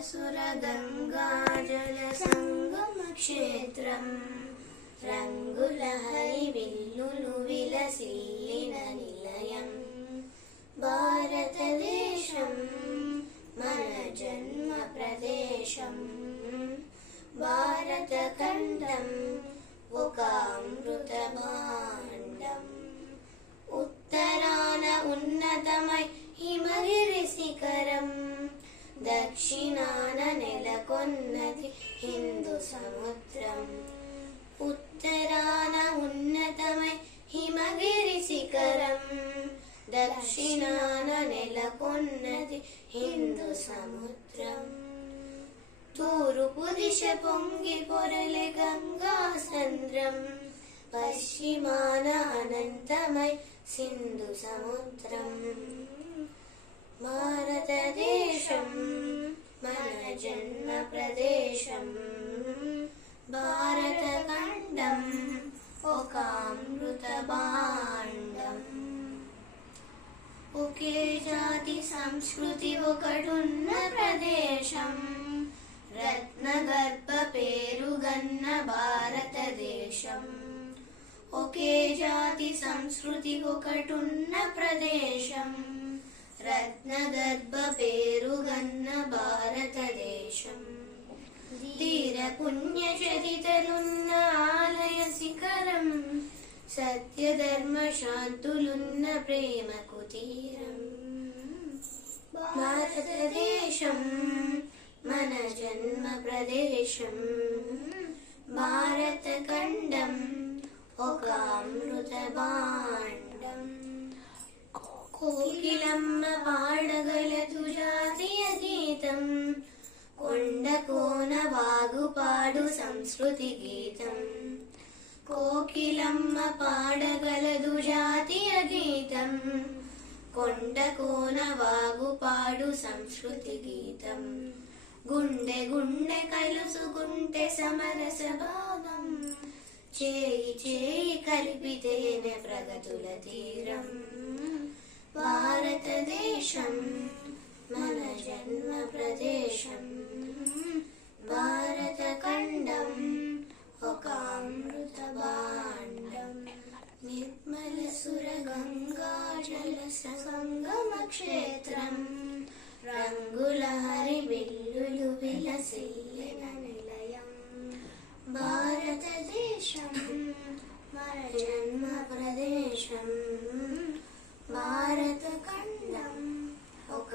సురగంగాజల సంగమ క్షేత్రం రంగుల హరివిల్లులు విలసిల్లిన నిలయం భారతదేశం మన జన్మ ప్రదేశం భారతఖండం ఒక అమృత భాండం ఉత్తరాన ఉన్నతమై హిమగిరి శిఖరం దక్షిణాన నెలకొన్నది హిందూ సముద్రం ఉత్తరాన ఉన్నతమై హిమగిరి శిఖరం దక్షిణాన నెలకొన్నది హిందూ సముద్రం తూర్పు దిశ పొంగి పొరలే గంగా సంద్రం పశ్చిమాన అనంతమై సింధు సముద్రం భారతదేశం మన జన్మ ప్రదేశం భారతఖండం ఒక అమృత భాండం ఒకే జాతి సంస్కృతి ఒకడున్న ప్రదేశం రత్నగర్భ పేరుగన్న భారతదేశం ఒకే జాతి సంస్కృతి ఒకటున్న ప్రదేశం రత్నగర్భ పేరుగన్న భారతదేశం ధీర పుణ్య చరితలున్న ఆలయ శిఖరం సత్యధర్మ శాంతులున్న ప్రేమకు తీరం భారతదేశం మన జన్మ ప్రదేశం భారతఖండం ఒక అమృత భాండం కోకిలమ్మ పాడగలదు జాతీయ గీతం కొండ కోన వాగుపాడు సంస్కృతి గీతం కోకిలమ్మ పాడగలదు జాతీయ గీతం కొండ కోన వాగుపాడు సంస్కృతి గీతం గుండె గుండె కలుసుకుంటే సమరస భావం చేయి చేయి కలిపితేనే ప్రగతుల తీరం భారతదేశం మన జన్మ ప్రదేశం భారతఖండం ఒక అమృత భాండం నిర్మల సురగంగాజల సంగమ క్షేత్రం రంగుల హరివిల్లులు విలసిల్లిన నిలయం భారతదేశం మన జన్మ ప్రదేశం భారతఖండం ఒక